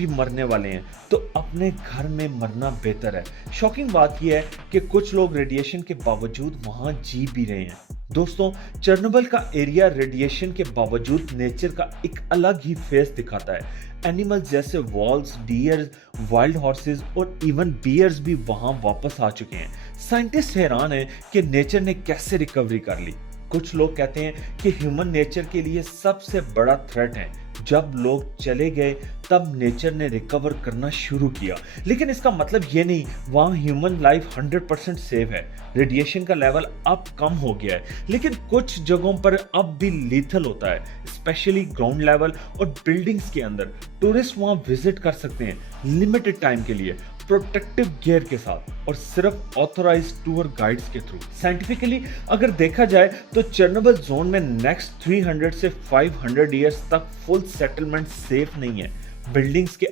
भी मरने वाले हैं, तो अपने घर में मरना बेहतर है। शॉकिंग बात यह है कि कुछ लोग रेडिएशन के बावजूद वहां जी भी रहे हैं। दोस्तों, चेरनोबिल का एरिया रेडिएशन के बावजूद नेचर का एक अलग ही फेस दिखाता है। एनिमल्स जैसे वॉल्स, डियर्स, वाइल्ड हॉर्सेस और इवन बियर्स भी वहां वापस आ चुके हैं। साइंटिस्ट हैरान हैं कि नेचर ने कैसे रिकवरी कर ली। कुछ लोग कहते हैं कि ह्यूमन नेचर के लिए सबसे बड़ा थ्रेट है। जब लोग चले गए तब नेचर ने रिकवर करना शुरू किया, लेकिन इसका मतलब ये नहीं वहाँ ह्यूमन लाइफ 100% सेफ है। रेडिएशन का लेवल अब कम हो गया है, लेकिन कुछ जगहों पर अब भी लीथल होता है, स्पेशली ग्राउंड लेवल और बिल्डिंग्स के अंदर। टूरिस्ट वहाँ विजिट कर सकते हैं लिमिटेड टाइम के लिए, प्रोटेक्टिव गियर के साथ और सिर्फ ऑथोराइज्ड टूर गाइड्स के थ्रू। साइंटिफिकली अगर देखा जाए तो चेरनोबिल जोन में नेक्स्ट 300 से 500 ईयर्स तक फुल सेटलमेंट सेफ नहीं है। बिल्डिंग्स के